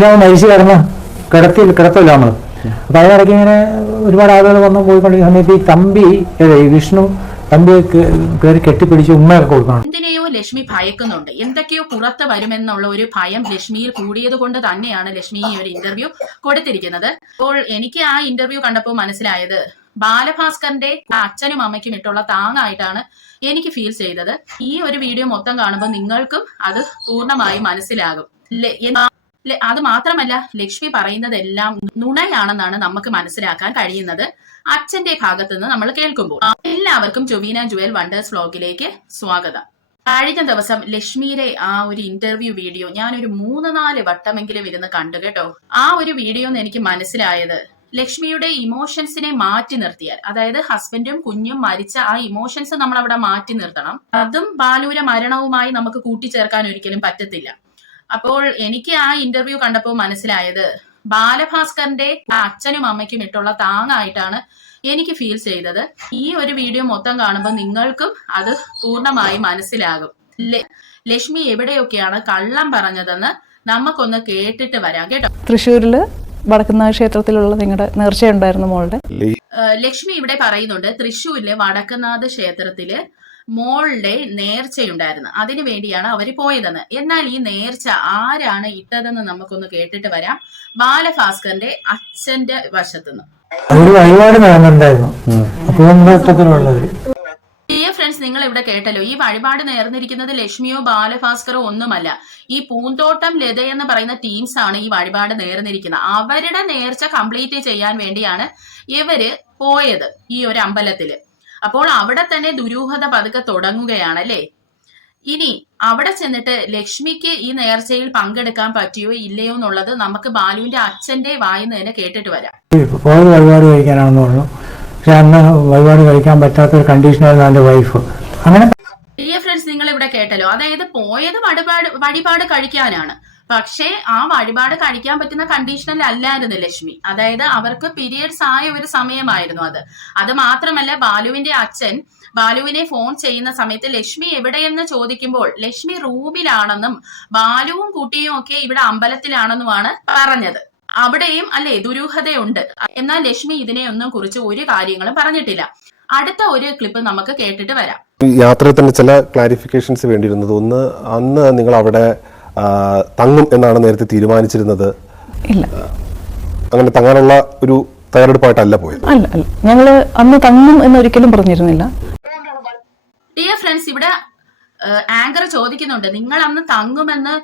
പിന്നെ മരിച്ചു കിടന്ന് കിടത്തി കിടത്തല്ലോ നമ്മൾ അപ്പൊ അതിനിടയ്ക്ക് ഇങ്ങനെ ഒരുപാട് ആളുകൾ വന്ന് പോയിക്കൊണ്ടിരിക്കുന്ന സമയത്ത് ഈ തമ്പി ഈ വിഷ്ണു തമ്പി കയറി കെട്ടിപ്പിടിച്ച് ഉമ്മയൊക്കെ കൊടുക്കണം. എന്തിനെയോ ലക്ഷ്മി ഭയക്കുന്നുണ്ട്. എന്തൊക്കെയോ പുറത്ത് വരുമെന്നുള്ള ഒരു ഭയം ലക്ഷ്മിയിൽ കൂടിയത് കൊണ്ട് തന്നെയാണ് ലക്ഷ്മി ഈ ഒരു ഇന്റർവ്യൂ കൊടുത്തിരിക്കുന്നത്. അപ്പോൾ എനിക്ക് ആ ഇന്റർവ്യൂ കണ്ടപ്പോൾ മനസ്സിലായത് ബാലഭാസ്കറിന്റെ അച്ഛനും അമ്മയ്ക്കും ഇട്ടുള്ള താങ്ങായിട്ടാണ് എനിക്ക് ഫീൽ ചെയ്തത്. ഈ ഒരു വീഡിയോ മൊത്തം കാണുമ്പോൾ നിങ്ങൾക്കും അത് പൂർണമായി മനസ്സിലാകും. അത് മാത്രമല്ല ലക്ഷ്മി പറയുന്നതെല്ലാം നുണയാണെന്നാണ് നമുക്ക് മനസ്സിലാക്കാൻ കഴിയുന്നത്. അച്ഛന്റെ ഭാഗത്ത് നിന്ന് നമ്മൾ കേൾക്കുമ്പോൾ. എല്ലാവർക്കും ജൊവീന ജുവൽ വണ്ടേഴ്സ് വ്ലോഗിലേക്ക് സ്വാഗതം. കഴിഞ്ഞ ദിവസം ലക്ഷ്മിയുടെ ആ ഒരു ഇന്റർവ്യൂ വീഡിയോ ഞാനൊരു മൂന്ന് നാല് വട്ടമെങ്കിലും ഇരുന്ന് കണ്ടു കേട്ടോ. ആ ഒരു വീഡിയോ എനിക്ക് മനസ്സിലായത് ലക്ഷ്മിയുടെ ഇമോഷൻസിനെ മാറ്റി നിർത്തിയാൽ. അതായത് ഹസ്ബൻഡും കുഞ്ഞും മരിച്ച ആ ഇമോഷൻസ് നമ്മൾ അവിടെ മാറ്റി നിർത്തണം. അതും ബാലൂര മരണവുമായി നമുക്ക് കൂട്ടിച്ചേർക്കാൻ ഒരിക്കലും പറ്റത്തില്ല. അപ്പോൾ എനിക്ക് ആ ഇന്റർവ്യൂ കണ്ടപ്പോൾ മനസ്സിലായത് ബാലഭാസ്കറിന്റെ അച്ഛനും അമ്മയ്ക്കും ഇട്ടുള്ള താങ്ങായിട്ടാണ് എനിക്ക് ഫീൽ ചെയ്തത്. ഈ ഒരു വീഡിയോ മൊത്തം കാണുമ്പോൾ നിങ്ങൾക്കും അത് പൂർണമായി മനസ്സിലാകും. ലക്ഷ്മി എവിടെയൊക്കെയാണ് കള്ളം പറഞ്ഞതെന്ന് നമുക്കൊന്ന് കേട്ടിട്ട് വരാം കേട്ടോ. തൃശ്ശൂരിൽ വടക്കുന്നാഥ ക്ഷേത്രത്തിലുള്ള നിങ്ങളുടെ നേർച്ചയുണ്ടായിരുന്നു മോളുടെ. ലക്ഷ്മി ഇവിടെ പറയുന്നുണ്ട് തൃശ്ശൂരിലെ വടക്കുന്നാഥ ക്ഷേത്രത്തിൽ മോളുടെ നേർച്ചയുണ്ടായിരുന്നു. അതിനു വേണ്ടിയാണ് അവർ പോയതെന്ന്. എന്നാൽ ഈ നേർച്ച ആരാണ് ഇട്ടതെന്ന് നമുക്കൊന്ന് കേട്ടിട്ട് വരാം. ബാലഭാസ്കറിന്റെ അച്ഛന്റെ വശത്തുനിന്ന്. ഒരു വഴിപാട് നടന്നിട്ടുണ്ടായിരുന്നു. കുടുംബത്തിലുള്ളവര് ഡിയർ ഫ്രണ്ട്സ് നിങ്ങൾ ഇവിടെ കേട്ടല്ലോ ഈ വഴിപാട് നേർന്നിരിക്കുന്നത് ലക്ഷ്മിയോ ബാലഭാസ്കറോ ഒന്നുമല്ല. ഈ പൂന്തോട്ടം ലത എന്ന് പറയുന്ന ടീംസ് ആണ് ഈ വഴിപാട് നേർന്നിരിക്കുന്നത്. അവരുടെ നേർച്ച കംപ്ലീറ്റ് ചെയ്യാൻ വേണ്ടിയാണ് ഇവർ പോയത് ഈ ഒരു അമ്പലത്തിൽ. അപ്പോൾ അവിടെ തന്നെ ദുരൂഹത പതുക്കെ തുടങ്ങുകയാണ് അല്ലേ ഇനി അവിടെ ചെന്നിട്ട് ലക്ഷ്മിക്ക് ഈ നേർച്ചയിൽ പങ്കെടുക്കാൻ പറ്റിയോ ഇല്ലയോ എന്നുള്ളത് നമുക്ക് ബാലുവിന്റെ അച്ഛന്റെ വായിന്ന് തന്നെ കേട്ടിട്ട് വരാം. പോയത് വഴിപാട് കഴിക്കാനാണെന്ന് പറഞ്ഞു പക്ഷെ അന്ന് വഴിപാട് കഴിക്കാൻ പറ്റാത്ത ഒരു കണ്ടീഷനായിരുന്നു എന്റെ വൈഫ് അങ്ങനെ ഡിയർ ഫ്രണ്ട്സ് നിങ്ങൾ ഇവിടെ കേട്ടല്ലോ. അതായത് പോയത് വഴിപാട് വഴിപാട് കഴിക്കാനാണ്. പക്ഷേ ആ വഴിപാട് കഴിക്കാൻ പറ്റുന്ന കണ്ടീഷനിൽ അല്ലായിരുന്നു ലക്ഷ്മി. അതായത് അവർക്ക് പീരിയഡ്സ് ആയ ഒരു സമയമായിരുന്നു അത്. അത് മാത്രമല്ല ബാലുവിന്റെ അച്ഛൻ ബാലുവിനെ ഫോൺ ചെയ്യുന്ന സമയത്ത് ലക്ഷ്മി എവിടെയെന്ന് ചോദിക്കുമ്പോൾ ലക്ഷ്മി റൂമിലാണെന്നും ബാലുവും കുട്ടിയും ഒക്കെ ഇവിടെ അമ്പലത്തിലാണെന്നുമാണ് പറഞ്ഞത്. അവിടെയും അല്ലെ ദുരൂഹതയുണ്ട്? എന്നാൽ ലക്ഷ്മി ഇതിനെയൊന്നും കുറിച്ച് ഒരു കാര്യങ്ങളും പറഞ്ഞിട്ടില്ല. അടുത്ത ഒരു ക്ലിപ്പ് നമുക്ക് കേട്ടിട്ട് വരാം. യാത്രയിൽ തന്നെ ചില ക്ലാരിഫിക്കേഷൻസ് വേണ്ടിയിരുന്നത്. ഒന്ന് അന്ന് നിങ്ങൾ അവിടെ തങ്ങും എന്നാണ് നേരത്തെ തീരുമാനിച്ചിരുന്നത്. ഇല്ല. അങ്ങനെ തങ്ങാനുള്ള ഒരു തയ്യാറെടുപ്പായിട്ടല്ല പോയത്. അല്ല അല്ല. ഞങ്ങൾ അന്ന് തങ്ങും എന്നൊരിക്കലും പറഞ്ഞിരുന്നില്ല. ഡിയർ ഫ്രണ്ട്സ് ഇവിടെ ആങ്കർ ചോദിക്കുന്നുണ്ട് നിങ്ങൾ അന്ന് തങ്ങുമെന്ന്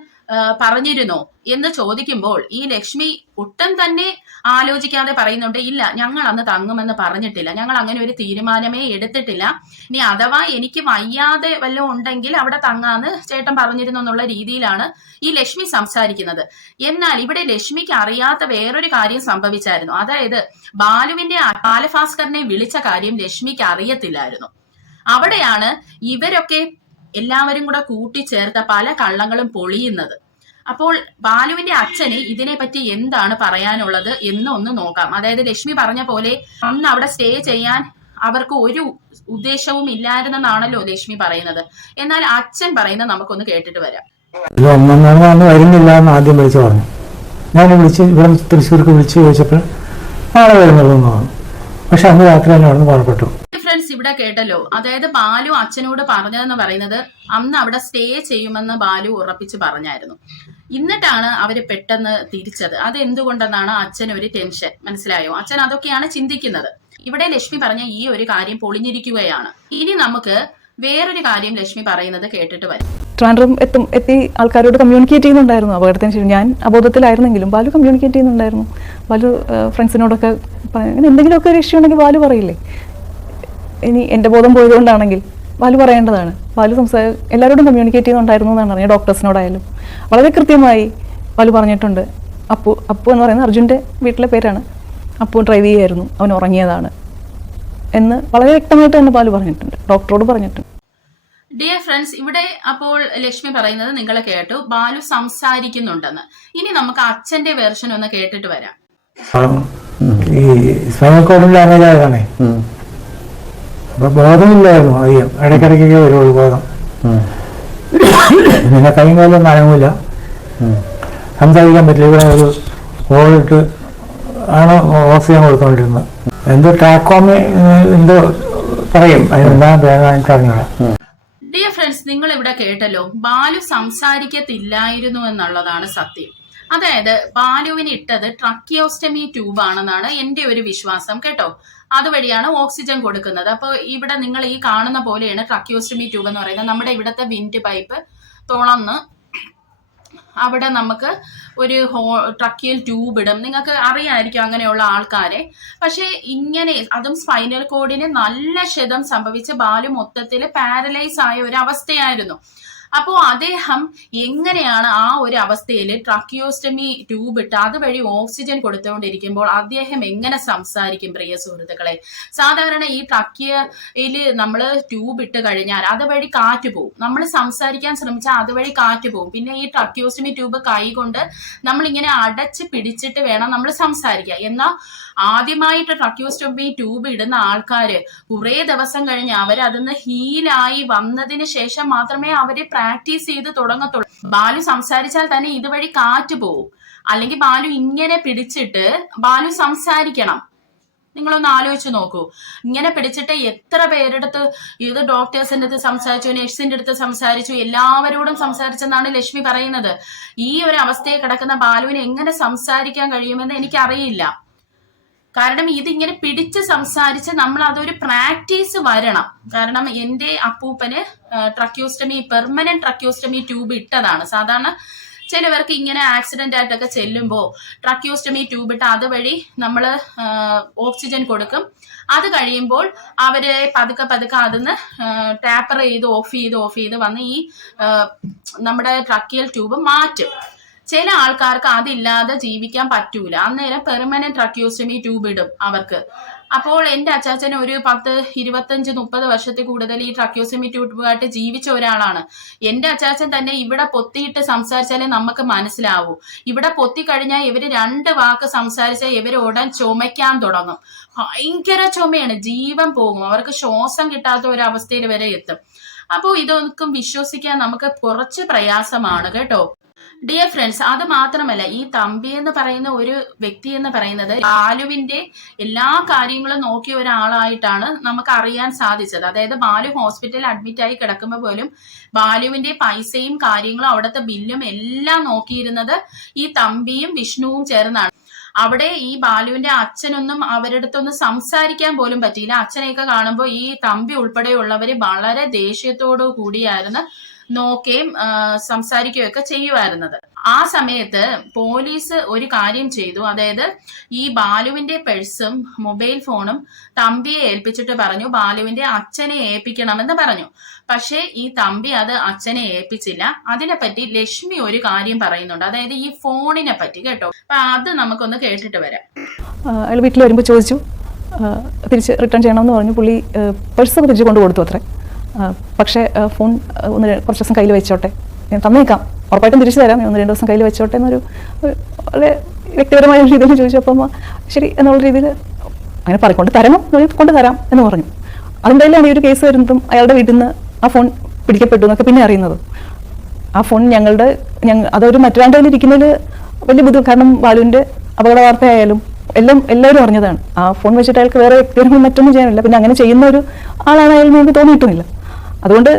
പറഞ്ഞിരുന്നോ എന്ന് ചോദിക്കുമ്പോൾ ഈ ലക്ഷ്മി ഒട്ടും തന്നെ ആലോചിക്കാതെ പറയുന്നുണ്ട് ഇല്ല ഞങ്ങൾ അന്ന് തങ്ങുമെന്ന് പറഞ്ഞിട്ടില്ല. ഞങ്ങൾ അങ്ങനെ ഒരു തീരുമാനമേ എടുത്തിട്ടില്ല. ഇനി അഥവാ എനിക്ക് വയ്യാതെ വല്ലതും ഉണ്ടെങ്കിൽ അവിടെ തങ്ങാന്ന് ചേട്ടൻ പറഞ്ഞിരുന്നു എന്നുള്ള രീതിയിലാണ് ഈ ലക്ഷ്മി സംസാരിക്കുന്നത്. എന്നാൽ ഇവിടെ ലക്ഷ്മിക്ക് അറിയാത്ത വേറൊരു കാര്യം സംഭവിച്ചായിരുന്നു. അതായത് ബാലുവിന്റെ ബാലഭാസ്കറിനെ വിളിച്ച കാര്യം ലക്ഷ്മിക്ക് അറിയത്തില്ലായിരുന്നു. അവിടെയാണ് ഇവരൊക്കെ എല്ലാവരും കൂടെ കൂട്ടിച്ചേർത്ത പല കള്ളങ്ങളും പൊളിയുന്നത്. അപ്പോൾ ബാലുവിന്റെ അച്ഛന് ഇതിനെപ്പറ്റി എന്താണ് പറയാനുള്ളത് എന്ന് ഒന്ന് നോക്കാം. അതായത് ലക്ഷ്മി പറഞ്ഞ പോലെ അന്ന് അവിടെ സ്റ്റേ ചെയ്യാൻ അവർക്ക് ഒരു ഉദ്ദേശവും ഇല്ലായിരുന്നെന്നാണല്ലോ ലക്ഷ്മി പറയുന്നത്. എന്നാൽ അച്ഛൻ പറയുന്നത് നമുക്കൊന്ന് കേട്ടിട്ട് വരാം. വരുന്നില്ല എന്ന് ആദ്യം വിളിച്ചു പറഞ്ഞു. ഞാൻ വിളിച്ച് ഇവിടെ തൃശ്ശൂർക്ക് വിളിച്ചു ചോദിച്ചപ്പോൾ നാളെ വരുന്നുള്ളൂ എന്ന് പക്ഷെ അന്ന് രാത്രി തന്നെ അവിടെ നിന്ന് പുറപ്പെട്ടു ഫ്രണ്ട്സ് ഇവിടെ കേട്ടല്ലോ. അതായത് ബാലു അച്ഛനോട് പറഞ്ഞതെന്ന് പറയുന്നത് അന്ന് അവിടെ സ്റ്റേ ചെയ്യുമെന്ന് ബാലു ഉറപ്പിച്ച് പറഞ്ഞായിരുന്നു. എന്നിട്ടാണ് അവർ പെട്ടെന്ന് തിരിച്ചത്. അത് എന്തുകൊണ്ടെന്നാണ് അച്ഛൻ ഒരു ടെൻഷൻ മനസ്സിലായോ? അച്ഛൻ അതൊക്കെയാണ് ചിന്തിക്കുന്നത്. ഇവിടെ ലക്ഷ്മി പറഞ്ഞ ഈ ഒരു കാര്യം പൊളിഞ്ഞിരിക്കുകയാണ്. ഇനി നമുക്ക് വേറൊരു കാര്യം ലക്ഷ്മി പറയുന്നത് കേട്ടിട്ട് വരും. ട്രാൻഡറും എത്തും എത്തി ആൾക്കാരോട് കമ്മ്യൂണിക്കേറ്റ് ചെയ്യുന്നുണ്ടായിരുന്നു. അപകടത്തിന് ശേഷം ഞാൻ അബോധത്തിലായിരുന്നെങ്കിലും ബാലു കമ്മ്യൂണിക്കേറ്റ് ചെയ്യുന്നുണ്ടായിരുന്നു. ബാലു ഫ്രണ്ട്സിനോടൊക്കെ പറ- അങ്ങനെ എന്തെങ്കിലുമൊക്കെ ഒരു ഇഷ്യൂ ഉണ്ടെങ്കിൽ ബാലു പറയില്ലേ? ഇനി എന്റെ ബോധം പോയതുകൊണ്ടാണെങ്കിൽ ബാലു പറയേണ്ടതാണ്. ബാലു സംസാര എല്ലാവരോടും കമ്മ്യൂണിക്കേറ്റ് ചെയ്യുന്നുണ്ടായിരുന്നു എന്നാണ് അറിയാം ഡോക്ടേഴ്സിനോടായാലും വളരെ കൃത്യമായി ബാലു പറഞ്ഞിട്ടുണ്ട്. അപ്പു അപ്പു എന്ന് പറയുന്നത് അർജുന്റെ വീട്ടിലെ പേരാണ്. അപ്പു ഡ്രൈവ് ചെയ്യായിരുന്നു. അവൻ ഉറങ്ങിയതാണ് എന്ന് വളരെ വ്യക്തമായിട്ട് തന്നെ ബാലു പറഞ്ഞിട്ടുണ്ട്. ഡോക്ടറോട് പറഞ്ഞിട്ടുണ്ട്. ഡിയർ ഫ്രണ്ട്സ് ഇവിടെ അപ്പോൾ ലക്ഷ്മി പറയുന്നത് നിങ്ങളെ കേട്ടു. ബാലു സംസാരിക്കുന്നുണ്ടെന്ന്. ഇനി നമുക്ക് അച്ഛന്റെ വേർഷൻ ഒന്ന് കേട്ടിട്ട് വരാം. ഈ സ്പൈനൽ കോഡിൽ ഡാമേജ് ആയതാണേ അപ്പൊ ബോധമില്ലായിരുന്നു അധികം ഇടയ്ക്കിടയ്ക്കൊക്കെ വരുള്ളൂ ബോധം. പിന്നെ കൈയും കാലം നനവില്ല സംസാരിക്കാൻ പറ്റില്ല. ഇവിടെ ഒരു ഹോളിട്ട് ആണ് ഓക്സിജൻ കൊടുത്തുകൊണ്ടിരുന്നത് എന്തോ ടാക്കോമി എന്തോ പറയും? അതിനെന്താ അറിഞ്ഞൂടാ. ഡിയർ ഫ്രണ്ട്സ് നിങ്ങൾ ഇവിടെ കേട്ടല്ലോ ബാലു സംസാരിക്കത്തില്ലായിരുന്നു എന്നുള്ളതാണ് സത്യം. അതായത് ബാലുവിന് ഇട്ടത് ട്രക്കിയോസ്റ്റമി ട്യൂബ് ആണെന്നാണ് എന്റെ ഒരു വിശ്വാസം കേട്ടോ. അതുവഴിയാണ് ഓക്സിജൻ കൊടുക്കുന്നത്. അപ്പോൾ ഇവിടെ നിങ്ങൾ ഈ കാണുന്ന പോലെയാണ് ട്രക്കിയോസ്റ്റമി ട്യൂബ് എന്ന് പറയുന്നത്. നമ്മുടെ ഇവിടുത്തെ വിൻഡ് പൈപ്പ് തുളന്ന് അവിടെ നമുക്ക് ഒരു ഹോ ട്രക്കിയൽ ട്യൂബ് ഇടും. നിങ്ങൾക്ക് അറിയാമായിരിക്കും അങ്ങനെയുള്ള ആൾക്കാരെ. പക്ഷേ ഇങ്ങനെ അതും സ്പൈനൽ കോഡിന് നല്ല ക്ഷതം സംഭവിച്ച് ബാലു മൊത്തത്തിൽ പാരലൈസ് ആയ ഒരു അവസ്ഥയായിരുന്നു. അപ്പോൾ അദ്ദേഹം എങ്ങനെയാണ് ആ ഒരു അവസ്ഥയിൽ ട്രക്കിയോസ്റ്റമി ട്യൂബ് ഇട്ട് അതുവഴി ഓക്സിജൻ കൊടുത്തുകൊണ്ടിരിക്കുമ്പോൾ അദ്ദേഹം എങ്ങനെ സംസാരിക്കും പ്രിയ സുഹൃത്തുക്കളെ? സാധാരണ ഈ ട്രക്കിയയിൽ നമ്മൾ ട്യൂബ് ഇട്ട് കഴിഞ്ഞാൽ അതുവഴി കാറ്റ് പോകും നമ്മൾ സംസാരിക്കാൻ ശ്രമിച്ചാൽ അതുവഴി കാറ്റ് പോകും പിന്നെ ഈ ട്രക്കിയോസ്റ്റമി ട്യൂബ് കൈ കൊണ്ട് നമ്മളിങ്ങനെ അടച്ച് പിടിച്ചിട്ട് വേണം നമ്മൾ സംസാരിക്കാൻ. എന്നാൽ ആദ്യമായിട്ട് ട്രാക്കിയോസ്റ്റമി ട്യൂബ് ഇടുന്ന ആൾക്കാര് കുറേ ദിവസം കഴിഞ്ഞ് അവർ അതിന്ന് ഹീലായി വന്നതിന് ശേഷം മാത്രമേ അവർ പ്രാക്ടീസ് ചെയ്ത് തുടങ്ങത്തുള്ളൂ. ബാലു സംസാരിച്ചാൽ തന്നെ ഇതുവഴി കാറ്റ് പോവും. അല്ലെങ്കിൽ ബാലു ഇങ്ങനെ പിടിച്ചിട്ട് ബാലു സംസാരിക്കണം. നിങ്ങളൊന്ന് ആലോചിച്ച് നോക്കൂ. ഇങ്ങനെ പിടിച്ചിട്ട് എത്ര പേരെടുത്ത് ഇത് ഡോക്ടേഴ്സിന്റെ അടുത്ത് സംസാരിച്ചു നഴ്സിന്റെ അടുത്ത് സംസാരിച്ചു എല്ലാവരോടും സംസാരിച്ചെന്നാണ് ലക്ഷ്മി പറയുന്നത്. ഈ ഒരു അവസ്ഥയിൽ കിടക്കുന്ന ബാലുവിന് എങ്ങനെ സംസാരിക്കാൻ കഴിയുമെന്ന് എനിക്കറിയില്ല. കാരണം ഇതിങ്ങനെ പിടിച്ച് സംസാരിച്ച് നമ്മൾ അതൊരു പ്രാക്ടീസ് വരണം. കാരണം എന്റെ അപ്പൂപ്പന് ട്രക്യൂസ്റ്റമി പെർമനന്റ് ട്രക്യൂസ്റ്റമി ട്യൂബ് ഇട്ടതാണ്. സാധാരണ ചിലവർക്ക് ഇങ്ങനെ ആക്സിഡന്റ് ആയിട്ടൊക്കെ ചെല്ലുമ്പോൾ ട്രക്യൂസ്റ്റമി ട്യൂബ് ഇട്ട് അതുവഴി നമ്മൾ ഓക്സിജൻ കൊടുക്കും. അത് കഴിയുമ്പോൾ അവരെ പതുക്കെ പതുക്കെ അതിന്ന് ടാപ്പർ ചെയ്ത് ഓഫ് ചെയ്ത് ഓഫ് ചെയ്ത് വന്ന് ഈ നമ്മുടെ ട്രക്കിയൽ ട്യൂബ് മാറ്റും. ചില ആൾക്കാർക്ക് അതില്ലാതെ ജീവിക്കാൻ പറ്റൂല. അന്നേരം പെർമനന്റ് ട്രക്യൂസ്റ്റമി ട്യൂബ് ഇടും അവർക്ക്. അപ്പോൾ എന്റെ അച്ചാച്ചൻ ഒരു പത്ത് ഇരുപത്തഞ്ച് മുപ്പത് വർഷത്തിൽ കൂടുതൽ ഈ ട്രക്യൂസിമി ട്യൂബായിട്ട് ജീവിച്ച ഒരാളാണ്. എന്റെ അച്ചാച്ചൻ തന്നെ ഇവിടെ പൊത്തിയിട്ട് സംസാരിച്ചാലേ നമുക്ക് മനസ്സിലാവൂ. ഇവിടെ പൊത്തി കഴിഞ്ഞാൽ ഇവർ രണ്ട് വാക്ക് സംസാരിച്ചാൽ ഇവർ ഉടൻ ചുമയ്ക്കാൻ തുടങ്ങും. ഭയങ്കര ചുമയാണ്. ജീവൻ പോകും. അവർക്ക് ശ്വാസം കിട്ടാത്ത ഒരു അവസ്ഥയിൽ വരെ എത്തും. അപ്പോൾ ഇതൊന്നും വിശ്വസിക്കാൻ നമുക്ക് കുറച്ച് പ്രയാസമാണ് കേട്ടോ. ഡിയർ ഫ്രണ്ട്സ് അത് മാത്രമല്ല ഈ തമ്പി എന്ന് പറയുന്ന ഒരു വ്യക്തി എന്ന് പറയുന്നത് ബാലുവിന്റെ എല്ലാ കാര്യങ്ങളും നോക്കിയ ഒരാളായിട്ടാണ് നമുക്ക് അറിയാൻ സാധിച്ചത്. അതായത് ബാലു ഹോസ്പിറ്റലിൽ അഡ്മിറ്റ് ആയി കിടക്കുമ്പോൾ പോലും ബാലുവിന്റെ പൈസയും കാര്യങ്ങളും അവിടുത്തെ ബില്ലും എല്ലാം നോക്കിയിരുന്നത് ഈ തമ്പിയും വിഷ്ണുവും ചേർന്നാണ്. അവിടെ ഈ ബാലുവിന്റെ അച്ഛനൊന്നും അവരുടെ അടുത്തൊന്നും സംസാരിക്കാൻ പോലും പറ്റിയില്ല. അച്ഛനെയൊക്കെ കാണുമ്പോൾ ഈ തമ്പി ഉൾപ്പെടെയുള്ളവര് വളരെ ദേഷ്യത്തോടു കൂടിയായിരുന്നു. നോക്കുകയും സംസാരിക്കുകയും ഒക്കെ ചെയ്യുമായിരുന്നത് ആ സമയത്ത് പോലീസ് ഒരു കാര്യം ചെയ്തു. അതായത് ഈ ബാലുവിന്റെ പേഴ്സും മൊബൈൽ ഫോണും തമ്പിയെ ഏൽപ്പിച്ചിട്ട് പറഞ്ഞു ബാലുവിന്റെ അച്ഛനെ ഏൽപ്പിക്കണമെന്ന് പറഞ്ഞു. പക്ഷേ ഈ തമ്പി അത് അച്ഛനെ ഏൽപ്പിച്ചില്ല. അതിനെപ്പറ്റി ലക്ഷ്മി ഒരു കാര്യം പറയുന്നുണ്ട്. അതായത് ഈ ഫോണിനെ പറ്റി കേട്ടോ. അപ്പൊ അത് നമുക്കൊന്ന് കേട്ടിട്ട് വരാം. വീട്ടിൽ വരുമ്പോൾ ചോദിച്ചു തിരിച്ച് റിട്ടേൺ ചെയ്യണമെന്ന് പറഞ്ഞു. പുള്ളി പേഴ്സ് തിരിച്ചു കൊണ്ടു കൊടുത്തു അത്രേ. പക്ഷേ ഫോൺ ഒന്ന് കുറച്ച് ദിവസം കയ്യിൽ വെച്ചോട്ടെ. ഞാൻ തന്നേക്കാം. ഉറപ്പായിട്ടും തിരിച്ചു തരാം. ഒന്ന് രണ്ട് ദിവസം കയ്യിൽ വെച്ചോട്ടെ എന്നൊരു വളരെ വ്യക്തിപരമായ രീതിയിൽ ചോദിച്ചു അപ്പം ശരി എന്നുള്ള രീതിയിൽ അങ്ങനെ പറ തരണം കൊണ്ട് തരാം എന്ന് പറഞ്ഞു. അതിന്റെയിലാണ് ഈ ഒരു കേസ് വരുന്നതും അയാളുടെ വീട്ടിൽ നിന്ന് ആ ഫോൺ പിടിക്കപ്പെട്ടു എന്നൊക്കെ പിന്നെ അറിയുന്നത്. ആ ഫോൺ ഞങ്ങളുടെ ഞങ്ങൾ അതൊരു മറ്റൊരാളുടെ ഇരിക്കുന്നതിൽ വലിയ ബുദ്ധിമുട്ട് കാരണം ബാലുവിന്റെ അപകട വാർത്തയായാലും എല്ലാം എല്ലാവരും അറിഞ്ഞതാണ്. ആ ഫോൺ വെച്ചിട്ട് അയാൾക്ക് വേറെ വ്യക്തിപരമായി മറ്റൊന്നും ചെയ്യാനില്ല. പിന്നെ അങ്ങനെ ചെയ്യുന്ന ഒരു ആളാണ് അയാൾ എനിക്ക് തോന്നിയിട്ടുമില്ല. അതുകൊണ്ട്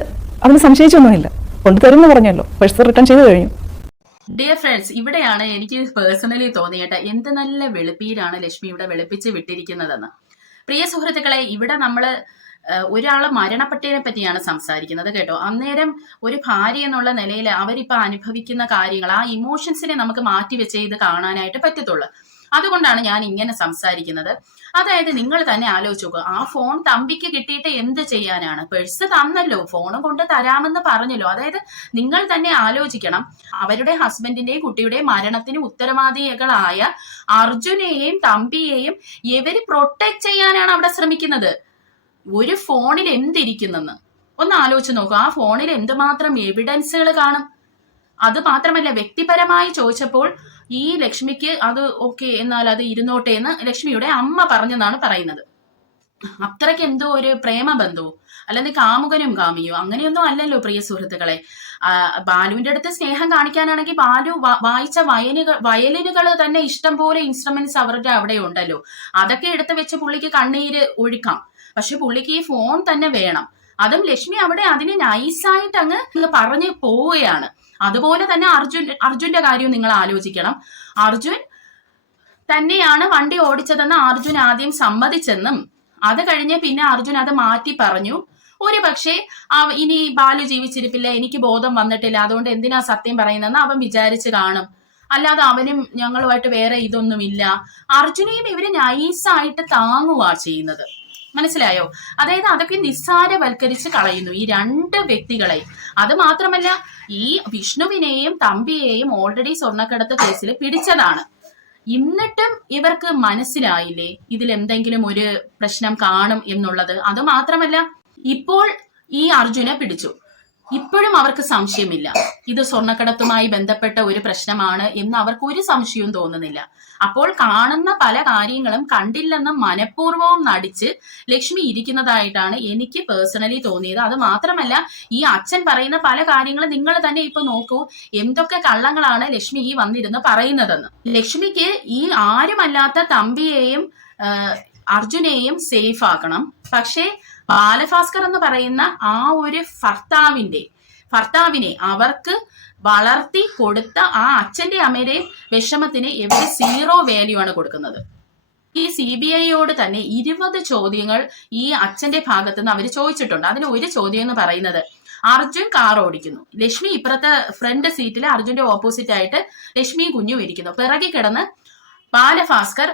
അവന് സംശയിച്ചൊന്നുമില്ല. കൊണ്ടുതരും പറഞ്ഞല്ലോ. പേഴ്സ് റിട്ടേൺ ചെയ്തു കഴിഞ്ഞു. ഡിയർ ഫ്രണ്ട്സ് ഇവിടെയാണ് എനിക്ക് പേഴ്സണലി തോന്നിയിട്ട് എന്ത് നല്ല വെളുപ്പീരാണ് ലക്ഷ്മി ഇവിടെ വെളുപ്പിച്ച് വിട്ടിരിക്കുന്നതെന്ന്. പ്രിയ സുഹൃത്തുക്കളെ ഇവിടെ നമ്മൾ ഏഹ്, ഒരാളെ മരണപ്പെട്ടതിനെ പറ്റിയാണ് സംസാരിക്കുന്നത് കേട്ടോ. അന്നേരം ഒരു ഭാര്യ എന്നുള്ള നിലയിൽ അവരിപ്പോ അനുഭവിക്കുന്ന കാര്യങ്ങൾ ആ ഇമോഷൻസിനെ നമുക്ക് മാറ്റിവെച്ച് ഇത് കാണാനായിട്ട് പറ്റത്തുള്ളൂ. അതുകൊണ്ടാണ് ഞാൻ ഇങ്ങനെ സംസാരിക്കുന്നത്. അതായത് നിങ്ങൾ തന്നെ ആലോചിച്ച് നോക്കുക ആ ഫോൺ തമ്പിക്ക് കിട്ടിയിട്ട് എന്ത് ചെയ്യാനാണ്? പേഴ്സ് തന്നല്ലോ ഫോണും കൊണ്ട് തരാമെന്ന് പറഞ്ഞല്ലോ. അതായത് നിങ്ങൾ തന്നെ ആലോചിക്കണം. അവരുടെ ഹസ്ബൻഡിന്റെയും കുട്ടിയുടെയും മരണത്തിന് ഉത്തരവാദികളായ അർജുനെയും തമ്പിയെയും ഇവർ പ്രൊട്ടക്ട് ചെയ്യാനാണ് അവിടെ ശ്രമിക്കുന്നത്? ഒരു ഫോണിൽ എന്തിരിക്കുന്നെന്ന്. ഒന്ന് ആലോചിച്ച് നോക്കുക ആ ഫോണിൽ എന്തുമാത്രം എവിഡൻസുകൾ കാണും? അത് മാത്രമല്ല വ്യക്തിപരമായി ചോദിച്ചപ്പോൾ ഈ ലക്ഷ്മിക്ക് അത് ഓക്കെ എന്നാൽ അത് ഇരുന്നോട്ടെ എന്ന് ലക്ഷ്മിയുടെ അമ്മ പറഞ്ഞെന്നാണ് പറയുന്നത്. അത്രയ്ക്ക് എന്തോ ഒരു പ്രേമബന്ധവും അല്ലെങ്കിൽ കാമുകനും കാമിയോ അങ്ങനെയൊന്നും അല്ലല്ലോ പ്രിയ സുഹൃത്തുക്കളെ. ബാലുവിന്റെ അടുത്ത് സ്നേഹം കാണിക്കാനാണെങ്കിൽ ബാലു വായിച്ച വയലുകൾ വയലിനുകൾ തന്നെ ഇഷ്ടം പോലെ ഇൻസ്ട്രുമെന്റ്സ് അവരുടെ അവിടെ ഉണ്ടല്ലോ. അതൊക്കെ എടുത്ത് വെച്ച് പുള്ളിക്ക് കണ്ണീര് ഒഴുക്കാം. പക്ഷെ പുള്ളിക്ക് ഈ ഫോൺ തന്നെ വേണം. അതും ലക്ഷ്മി അവിടെ അതിനെ നൈസായിട്ട് അങ്ങ് പറഞ്ഞ് പോവുകയാണ്. അതുപോലെ തന്നെ അർജുൻ അർജുന്റെ കാര്യവും നിങ്ങൾ ആലോചിക്കണം. അർജുൻ തന്നെയാണ് വണ്ടി ഓടിച്ചതെന്ന് അർജുൻ ആദ്യം സമ്മതിച്ചെന്നും അത് കഴിഞ്ഞ് പിന്നെ അർജുൻ അത് മാറ്റി പറഞ്ഞു. ഒരു പക്ഷേ ഇനി ബാലു ജീവിച്ചിരിപ്പില്ല എനിക്ക് ബോധം വന്നിട്ടില്ല അതുകൊണ്ട് എന്തിനാ സത്യം പറയുന്നതെന്ന് അവൻ വിചാരിച്ച് കാണും. അല്ലാതെ അവനും ഞങ്ങളുമായിട്ട് വേറെ ഇതൊന്നുമില്ല. അർജുനെയും ഇവർ നൈസായിട്ട് താങ്ങുക ചെയ്യുന്നത്. മനസ്സിലായോ? അതായത് അതൊക്കെ നിസ്സാരവൽക്കരിച്ച് കളയുന്നു ഈ രണ്ട് വ്യക്തികളെ അത് മാത്രമല്ല ഈ വിഷ്ണുവിനെയും തമ്പിയെയും ഓൾറെഡി സ്വർണക്കടത്ത് കേസിൽ പിടിച്ചതാണ്. എന്നിട്ടും ഇവർക്ക് മനസ്സിലായില്ലേ ഇതിൽ എന്തെങ്കിലും ഒരു പ്രശ്നം കാണും എന്നുള്ളത്? അത് മാത്രമല്ല ഇപ്പോൾ ഈ അർജുനെ പിടിച്ചു. ഇപ്പോഴും അവർക്ക് സംശയമില്ല. ഇത് സ്വർണക്കടത്തുമായി ബന്ധപ്പെട്ട ഒരു പ്രശ്നമാണ് എന്ന് അവർക്ക് ഒരു സംശയവും തോന്നുന്നില്ല. അപ്പോൾ കാണുന്ന പല കാര്യങ്ങളും കണ്ടില്ലെന്ന് മനഃപൂർവം നടിച്ച് ലക്ഷ്മി ഇരിക്കുന്നതായിട്ടാണ് എനിക്ക് പേഴ്സണലി തോന്നിയത്. അത് മാത്രമല്ല ഈ അച്ഛൻ പറയുന്ന പല കാര്യങ്ങളും നിങ്ങൾ തന്നെ ഇപ്പൊ നോക്കൂ എന്തൊക്കെ കള്ളങ്ങളാണ് ലക്ഷ്മി ഈ വന്നിരുന്ന് പറയുന്നതെന്ന്. ലക്ഷ്മിക്ക് ഈ ആരുമല്ലാത്ത തമ്പിയെയും അർജുനെയും സേഫ് ആക്കണം. പക്ഷേ ബാലഭാസ്കർ എന്ന് പറയുന്ന ആ ഒരു ഭർത്താവിന്റെ ഭർത്താവിനെ അവർക്ക് വളർത്തി കൊടുത്ത ആ അച്ഛന്റെ അമ്മയുടെ വിഷമത്തിന് എവിടെ സീറോ വാല്യൂ ആണ് കൊടുക്കുന്നത്. ഈ സി ബി ഐയോട് തന്നെ ഇരുപത് ചോദ്യങ്ങൾ ഈ അച്ഛന്റെ ഭാഗത്ത് നിന്ന് അവർ ചോദിച്ചിട്ടുണ്ട്. അതിന് ഒരു ചോദ്യം എന്ന് പറയുന്നത് അർജുൻ കാർ ഓടിക്കുന്നു. ലക്ഷ്മി ഇപ്പുറത്തെ ഫ്രണ്ട് സീറ്റിൽ അർജുന്റെ ഓപ്പോസിറ്റ് ആയിട്ട് ലക്ഷ്മി കുഞ്ഞു ഇരിക്കുന്നു. പിറകെ കിടന്ന് ബാലഭാസ്കർ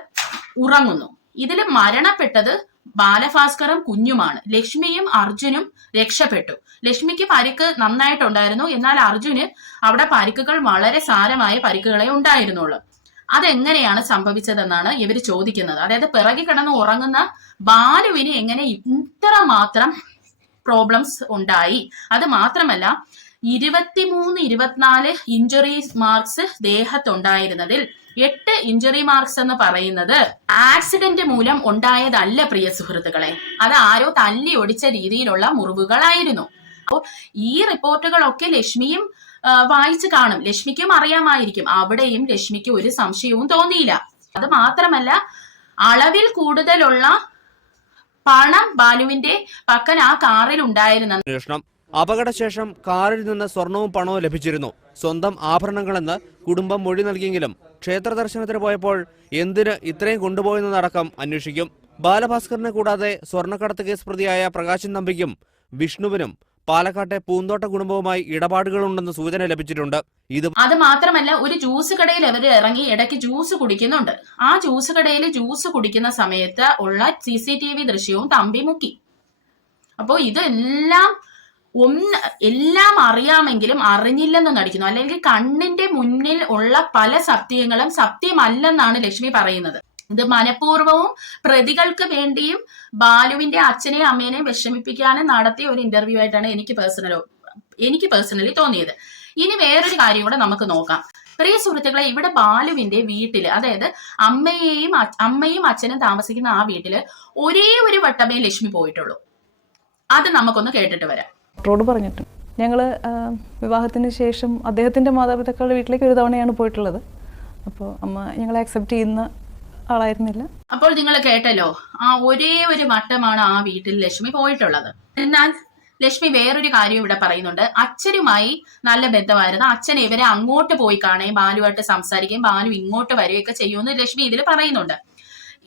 ഉറങ്ങുന്നു. ഇതിൽ മരണപ്പെട്ടത് ബാലഭാസ്കറും കുഞ്ഞുമാണ്. ലക്ഷ്മിയും അർജുനും രക്ഷപ്പെട്ടു. ലക്ഷ്മിക്ക് പരിക്ക് നന്നായിട്ടുണ്ടായിരുന്നു. എന്നാൽ അർജുന് അവിടെ പരിക്കുകൾ വളരെ സാരമായ പരിക്കുകളെ ഉണ്ടായിരുന്നുള്ളൂ. അതെങ്ങനെയാണ് സംഭവിച്ചതെന്നാണ് ഇവർ ചോദിക്കുന്നത്. അതായത് പിറകി കിടന്ന് ഉറങ്ങുന്ന ബാലുവിന് എങ്ങനെ ഇത്ര മാത്രം പ്രോബ്ലംസ് ഉണ്ടായി? അത് മാത്രമല്ല ഇരുപത്തിമൂന്ന് ഇരുപത്തിനാല് ഇഞ്ചുറി മാർക്സ് ദേഹത്തുണ്ടായിരുന്നതിൽ എട്ട് ഇഞ്ചുറി മാർക്സ് എന്ന് പറയുന്നത് ആക്സിഡന്റ് മൂലം ഉണ്ടായതല്ല പ്രിയ സുഹൃത്തുക്കളെ. അത് ആരോ തല്ലി ഒടിച്ച രീതിയിലുള്ള മുറിവുകളായിരുന്നു. അപ്പോ ഈ റിപ്പോർട്ടുകളൊക്കെ ലക്ഷ്മിയും വായിച്ചു കാണും. ലക്ഷ്മിക്കും അറിയാമായിരിക്കും. അവിടെയും ലക്ഷ്മിക്ക് ഒരു സംശയവും തോന്നിയില്ല. അത് മാത്രമല്ല അളവിൽ കൂടുതലുള്ള പണം ബാലുവിന്റെ പക്കൻ ആ കാറിൽ ഉണ്ടായിരുന്ന അപകടശേഷം കാറിൽ നിന്ന് സ്വർണവും പണവും ലഭിച്ചിരുന്നു. സ്വന്തം ആഭരണങ്ങളെന്ന് കുടുംബം മൊഴി നൽകിയെങ്കിലും ക്ഷേത്ര ദർശനത്തിന് പോയപ്പോൾ എന്തിന് ഇത്രയും കൊണ്ടുപോയെന്നതടക്കം അന്വേഷിക്കും. ബാലഭാസ്കറിനെ കൂടാതെ സ്വർണക്കടത്ത് കേസ് പ്രതിയായ പ്രകാശൻ തമ്പിക്കും വിഷ്ണുവിനും പാലക്കാട്ടെ പൂന്തോട്ട കുടുംബവുമായി ഇടപാടുകളുണ്ടെന്ന് സൂചന ലഭിച്ചിട്ടുണ്ട്. ഇത് അത് മാത്രമല്ല ഒരു ജ്യൂസ് കടയിൽ അവർ ഇറങ്ങി ഇടയ്ക്ക് ജ്യൂസ് കുടിക്കുന്നുണ്ട്. ആ ജ്യൂസ് കടയിൽ ജ്യൂസ് കുടിക്കുന്ന സമയത്ത് ഉള്ള സി സി ടി വി ദൃശ്യവും തമ്പി മുക്കി അപ്പോൾ ഇതെല്ലാം ഒന്ന് എല്ലാം അറിയാമെങ്കിലും അറിഞ്ഞില്ലെന്ന് നടിക്കുന്നു. അല്ലെങ്കിൽ കണ്ണിന്റെ മുന്നിൽ ഉള്ള പല സത്യങ്ങളും സത്യമല്ലെന്നാണ് ലക്ഷ്മി പറയുന്നത്. ഇത് മനഃപൂർവവും പ്രതികൾക്ക് വേണ്ടിയും ബാലുവിന്റെ അച്ഛനെയും അമ്മേനെയും വിഷമിപ്പിക്കാനും നടത്തിയ ഒരു ഇന്റർവ്യൂ ആയിട്ടാണ് എനിക്ക് പേഴ്സണലോ എനിക്ക് പേഴ്സണലി തോന്നിയത്. ഇനി വേറൊരു കാര്യം കൂടെ നമുക്ക് നോക്കാം. പ്രിയ സുഹൃത്തുക്കളെ ഇവിടെ ബാലുവിന്റെ വീട്ടിൽ അതായത് അമ്മയെയും അമ്മയും അച്ഛനും താമസിക്കുന്ന ആ വീട്ടിൽ ഒരേ ഒരു വട്ടമേ ലക്ഷ്മി പോയിട്ടുള്ളൂ. അത് നമുക്കൊന്ന് കേട്ടിട്ട് വരാം. ഡോക്ടറോട് പറഞ്ഞിട്ടുണ്ട്. ഞങ്ങൾ വിവാഹത്തിന് ശേഷം അദ്ദേഹത്തിന്റെ മാതാപിതാക്കളുടെ വീട്ടിലേക്ക് ഒരു തവണയാണ് പോയിട്ടുള്ളത്. അപ്പോൾ അമ്മ ഞങ്ങളെ അക്സെപ്റ്റ് ചെയ്യുന്ന ആളായിരുന്നില്ല. അപ്പോൾ നിങ്ങൾ കേട്ടല്ലോ ആ ഒരേ ഒരു വട്ടമാണ് ആ വീട്ടിൽ ലക്ഷ്മി പോയിട്ടുള്ളത്. എന്നാൽ ലക്ഷ്മി വേറൊരു കാര്യം ഇവിടെ പറയുന്നുണ്ട്. അച്ഛനുമായി നല്ല ബന്ധമായിരുന്നു. അച്ഛൻ ഇവരെ അങ്ങോട്ട് പോയി കാണുകയും ബാലുവായിട്ട് സംസാരിക്കുകയും ബാലു ഇങ്ങോട്ട് വരികയൊക്കെ ചെയ്യുമെന്ന് ലക്ഷ്മി ഇതിൽ പറയുന്നുണ്ട്.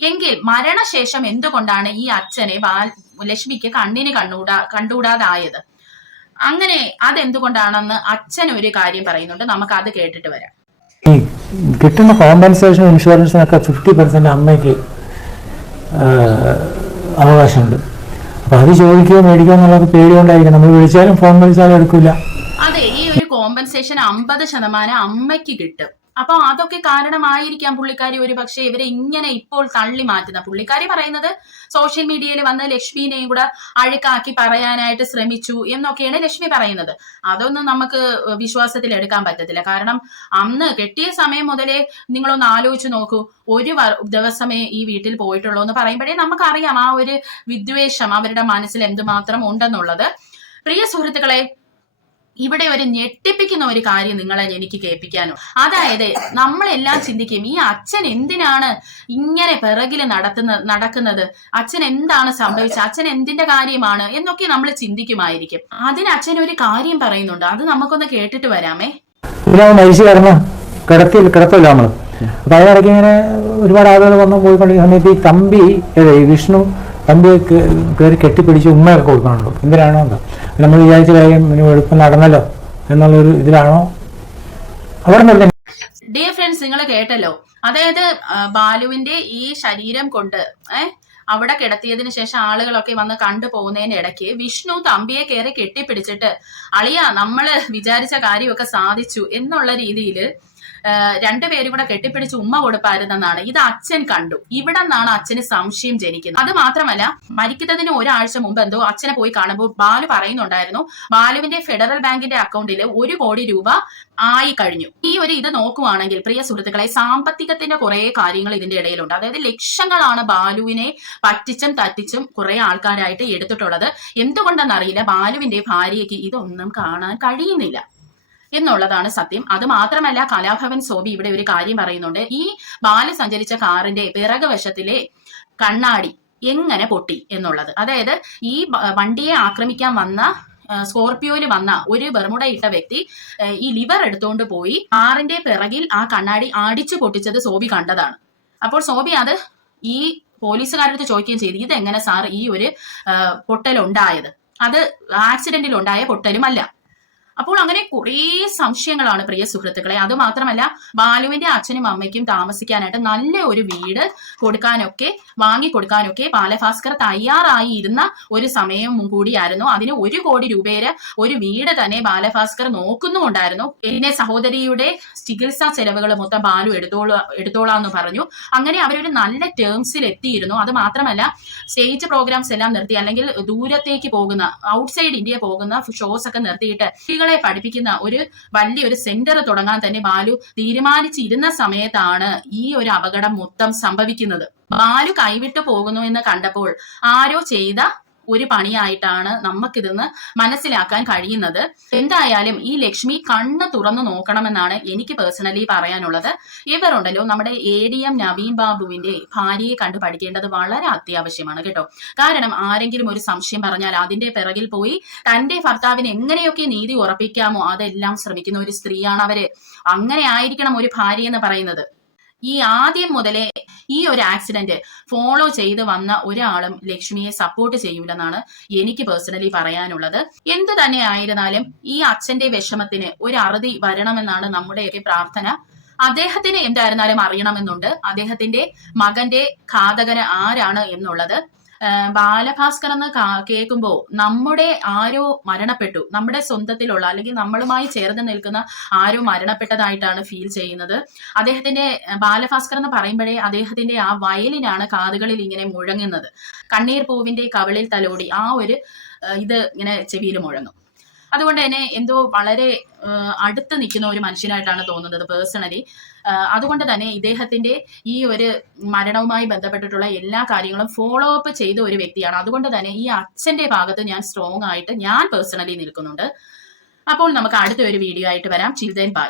എങ്കിൽ മരണശേഷം എന്തുകൊണ്ടാണ് ഈ അച്ഛനെ ബാൽ ലക്ഷ്മിക്ക് കണ്ണിന് കണ്ണൂടാ കണ്ടുകൂടാതായത്? അങ്ങനെ അതെന്തുകൊണ്ടാണെന്ന് അച്ഛൻ ഒരു കാര്യം പറയുന്നുണ്ട്. നമുക്ക് അത് കേട്ടിട്ട് വരാം. ഈ കിട്ടുന്ന കോമ്പൻസേഷൻ ഇൻഷുറൻസിനൊക്കെ ഫിഫ്റ്റി പെർസെന്റ് അമ്മയ്ക്ക് അവകാശമുണ്ട്. അപ്പൊ അത് ചോദിക്കുകയോ മേടിക്കുകയോ എന്നുള്ളത് പേടികൊണ്ടായിരിക്കും നമ്മൾ വിളിച്ചാലും ഫോൺ വിളിച്ചാലും എടുക്കില്ല അതെ ഈ ഒരു കോമ്പൻസേഷൻ അമ്പത് ശതമാനം അമ്മയ്ക്ക് കിട്ടും. അപ്പൊ അതൊക്കെ കാരണമായിരിക്കാം പുള്ളിക്കാരി ഒരു പക്ഷേ ഇവരെ ഇങ്ങനെ ഇപ്പോൾ തള്ളി മാറ്റുന്ന പുള്ളിക്കാരി പറയുന്നത് സോഷ്യൽ മീഡിയയിൽ വന്ന് ലക്ഷ്മിനെയും കൂടെ അഴുക്കാക്കി പറയാനായിട്ട് ശ്രമിച്ചു എന്നൊക്കെയാണ് ലക്ഷ്മി പറയുന്നത്. അതൊന്നും നമുക്ക് വിശ്വാസത്തിൽ എടുക്കാൻ പറ്റത്തില്ല. കാരണം അന്ന് കെട്ടിയ സമയം മുതലേ നിങ്ങളൊന്ന് ആലോചിച്ച് നോക്കൂ. ഒരു ദിവസമേ ഈ വീട്ടിൽ പോയിട്ടുള്ളൂ എന്ന് പറയുമ്പോഴേ നമുക്കറിയാം ആ ഒരു വിദ്വേഷം അവരുടെ മനസ്സിൽ എന്തുമാത്രം ഉണ്ടെന്നുള്ളത്. പ്രിയ സുഹൃത്തുക്കളെ ഇവിടെ ഒരു ഞെട്ടിപ്പിക്കുന്ന ഒരു കാര്യം നിങ്ങളെ എനിക്ക് കേൾപ്പിക്കാനോ. അതായത് നമ്മളെല്ലാം ചിന്തിക്കും ഈ അച്ഛൻ എന്തിനാണ് ഇങ്ങനെ പിറകിൽ നടത്തുന്ന നടക്കുന്നത്? അച്ഛൻ എന്താണ് സംഭവിച്ചത്? അച്ഛൻ എന്തിന്റെ കാര്യമാണ്? എന്നൊക്കെ നമ്മൾ ചിന്തിക്കുമായിരിക്കും. അതിന് അച്ഛൻ ഒരു കാര്യം പറയുന്നുണ്ട്. അത് നമുക്കൊന്ന് കേട്ടിട്ട് വരാമേ. കിടത്തി കിടത്തില്ല നമ്മൾ അപ്പൊ അതിനിടയ്ക്ക് ഇങ്ങനെ ഒരുപാട് ആളുകൾ വന്ന് പോയിക്കൊണ്ടിരിക്കുന്ന സമയത്ത് ഈ തമ്പി വിഷ്ണു തമ്പിയെ കയറി കെട്ടിപ്പിടിച്ച് ഉമ്മയൊക്കെ കൊടുക്കണുള്ളൂ എന്തിനാണോ എന്താ നമ്മൾ വിചാരിച്ച കാര്യം എളുപ്പം നടന്നല്ലോ എന്നുള്ളൊരു ഇതിലാണോ? അവിടെ നിന്ന് ഡിയർ ഫ്രണ്ട്സ് നിങ്ങൾ കേട്ടല്ലോ. അതായത് ബാലുവിന്റെ ഈ ശരീരം കൊണ്ട് ഏഹ് അവിടെ കിടത്തിയതിനു ശേഷം ആളുകളൊക്കെ വന്ന് കണ്ടു പോകുന്നതിന്റെ ഇടയ്ക്ക് വിഷ്ണു തമ്പിയെ കയറി കെട്ടിപ്പിടിച്ചിട്ട് അളിയ നമ്മൾ വിചാരിച്ച കാര്യമൊക്കെ സാധിച്ചു എന്നുള്ള രീതിയിൽ രണ്ടുപേരും കൂടെ കെട്ടിപ്പിടിച്ച് ഉമ്മ കൊടുപ്പായിരുന്നെന്നാണ് ഇത് അച്ഛൻ കണ്ടു. ഇവിടെ നിന്നാണ് അച്ഛന് സംശയം ജനിക്കുന്നത്. അത് മാത്രമല്ല മരിക്കുന്നതിന് ഒരാഴ്ച മുമ്പ് എന്തോ അച്ഛനെ പോയി കാണുമ്പോൾ ബാലു പറയുന്നുണ്ടായിരുന്നു ബാലുവിന്റെ ഫെഡറൽ ബാങ്കിന്റെ അക്കൗണ്ടിൽ ഒരു കോടി രൂപ ആയി കഴിഞ്ഞു. ഈ ഒരു ഇത് നോക്കുവാണെങ്കിൽ പ്രിയ സുഹൃത്തുക്കളെ സാമ്പത്തികത്തിന്റെ കുറെ കാര്യങ്ങൾ ഇതിന്റെ ഇടയിലുണ്ട്. അതായത് ലക്ഷങ്ങളാണ് ബാലുവിനെ പറ്റിച്ചും തറ്റിച്ചും കുറെ ആൾക്കാരായിട്ട് എടുത്തിട്ടുള്ളത്. എന്തുകൊണ്ടെന്നറിയില്ല ബാലുവിന്റെ ഭാര്യയ്ക്ക് ഇതൊന്നും കാണാൻ കഴിയുന്നില്ല. എന്നുള്ളതാണ് സത്യം. അത് മാത്രമല്ല കലാഭവൻ സോബി ഇവിടെ ഒരു കാര്യം പറയുന്നുണ്ട്. ഈ ബാല സഞ്ചരിച്ച കാറിന്റെ പിറക് വശത്തിലെ കണ്ണാടി എങ്ങനെ പൊട്ടി എന്നുള്ളത്. അതായത് ഈ വണ്ടിയെ ആക്രമിക്കാൻ വന്ന സ്കോർപിയോയിൽ വന്ന ഒരു ബെർമുട ഇട്ട വ്യക്തി ഈ ലിവർ എടുത്തുകൊണ്ട് പോയി കാറിന്റെ പിറകിൽ ആ കണ്ണാടി അടിച്ചു പൊട്ടിച്ചത് സോബി കണ്ടതാണ്. അപ്പോൾ സോബി അത് ഈ പോലീസുകാരടുത്ത് ചോദിക്കുകയും ചെയ്തു ഇതെങ്ങനെ സാർ ഈ ഒരു പൊട്ടലുണ്ടായത്? അത് ആക്സിഡന്റിൽ ഉണ്ടായ പൊട്ടലുമല്ല. അപ്പോൾ അങ്ങനെ കുറേ സംശയങ്ങളാണ് പ്രിയ സുഹൃത്തുക്കളെ. അത് മാത്രമല്ല ബാലുവിന്റെ അച്ഛനും അമ്മയ്ക്കും താമസിക്കാനായിട്ട് നല്ല ഒരു വീട് കൊടുക്കാനൊക്കെ വാങ്ങി കൊടുക്കാനൊക്കെ ബാലഭാസ്കർ തയ്യാറായി ഇരുന്ന ഒരു സമയം കൂടിയായിരുന്നു. അതിന് ഒരു കോടി രൂപയുടെ ഒരു വീട് തന്നെ ബാലഭാസ്കർ നോക്കുന്നുണ്ടായിരുന്നു എന്നെ സഹോദരിയുടെ ചികിത്സാ ചെലവുകൾ മൊത്തം ബാലു എടുത്തോളൂ എടുത്തോളാന്ന് പറഞ്ഞു. അങ്ങനെ അവരൊരു നല്ല ടേംസിൽ എത്തിയിരുന്നു അത് മാത്രമല്ല സ്റ്റേജ് പ്രോഗ്രാംസ് എല്ലാം നിർത്തി അല്ലെങ്കിൽ ദൂരത്തേക്ക് പോകുന്ന ഔട്ട്സൈഡ് ഇന്ത്യ പോകുന്ന ഷോസ് ഒക്കെ നിർത്തിയിട്ട് കുട്ടികളെ പഠിപ്പിക്കുന്ന ഒരു വലിയൊരു സെന്റർ തുടങ്ങാൻ തന്നെ ബാലു തീരുമാനിച്ചിരുന്ന സമയത്താണ് ഈ ഒരു അപകടം മൊത്തം സംഭവിക്കുന്നത്. ബാലു കൈവിട്ടു പോകുന്നു എന്ന് കണ്ടപ്പോൾ ആരോ ചെയ്ത ഒരു പണിയായിട്ടാണ് നമുക്കിതെന്ന് മനസ്സിലാക്കാൻ കഴിയുന്നത്. എന്തായാലും ഈ ലക്ഷ്മി കണ്ണ് തുറന്നു നോക്കണമെന്നാണ് എനിക്ക് പേഴ്സണലി പറയാനുള്ളത്. ഇവരുണ്ടല്ലോ നമ്മുടെ എ ഡി എം നവീൻ ബാബുവിന്റെ ഭാര്യയെ കണ്ടു പഠിക്കേണ്ടത് വളരെ അത്യാവശ്യമാണ് കേട്ടോ. കാരണം ആരെങ്കിലും ഒരു സംശയം പറഞ്ഞാൽ അതിന്റെ പിറകിൽ പോയി തന്റെ ഭർത്താവിന് എങ്ങനെയൊക്കെ നീതി ഉറപ്പിക്കാമോ അതെല്ലാം ശ്രമിക്കുന്ന ഒരു സ്ത്രീയാണ് അവർ. അങ്ങനെ ആയിരിക്കണം ഒരു ഭാര്യ എന്ന് പറയുന്നത്. ഈ ആദ്യം മുതലേ ഈ ഒരു ആക്സിഡന്റ് ഫോളോ ചെയ്ത് വന്ന ഒരാളും ലക്ഷ്മിയെ സപ്പോർട്ട് ചെയ്യൂലെന്നാണ് എനിക്ക് പേഴ്സണലി പറയാനുള്ളത്. എന്ത് തന്നെ ആയിരുന്നാലും ഈ അച്ഛന്റെ വിഷമത്തിന് ഒരു അറുതി വരണമെന്നാണ് നമ്മുടെയൊക്കെ പ്രാർത്ഥന. അദ്ദേഹത്തിന് എന്തായിരുന്നാലും അറിയണമെന്നുണ്ട്. അദ്ദേഹത്തിന്റെ മകന്റെ ഘാതകന് ആരാണ് എന്നുള്ളത്. ബാലഭാസ്കർ എന്ന് കേൾക്കുമ്പോൾ നമ്മുടെ ആരോ മരണപ്പെട്ടു. നമ്മുടെ സ്വന്തത്തിലുള്ള അല്ലെങ്കിൽ നമ്മളുമായി ചേർന്ന് നിൽക്കുന്ന ആരോ മരണപ്പെട്ടതായിട്ടാണ് ഫീൽ ചെയ്യുന്നത്. അദ്ദേഹത്തിന്റെ ബാലഭാസ്കർ എന്ന് പറയുമ്പോഴേ അദ്ദേഹത്തിന്റെ ആ വയലിനാണ് കാതുകളിൽ ഇങ്ങനെ മുഴങ്ങുന്നത്. കണ്ണീർ പൂവിന്റെ കവിളിൽ തലോടി ആ ഒരു ഇത് ഇങ്ങനെ ചെവിയിൽ മുഴങ്ങും. അതുകൊണ്ട് തന്നെ എന്തോ വളരെ അടുത്ത് നിൽക്കുന്ന ഒരു മനുഷ്യനായിട്ടാണ് തോന്നുന്നത് പേഴ്സണലി അതുകൊണ്ട് തന്നെ ഇദ്ദേഹത്തിന്റെ ഈ ഒരു മരണവുമായി ബന്ധപ്പെട്ടിട്ടുള്ള എല്ലാ കാര്യങ്ങളും ഫോളോ അപ്പ് ചെയ്ത ഒരു വ്യക്തിയാണ്. അതുകൊണ്ട് തന്നെ ഈ അച്ഛന്റെ ഭാഗത്ത് ഞാൻ സ്ട്രോങ് ആയിട്ട് ഞാൻ പേഴ്സണലി നിൽക്കുന്നുണ്ട്. അപ്പോൾ നമുക്ക് അടുത്ത ഒരു വീഡിയോ ആയിട്ട് വരാം. Children by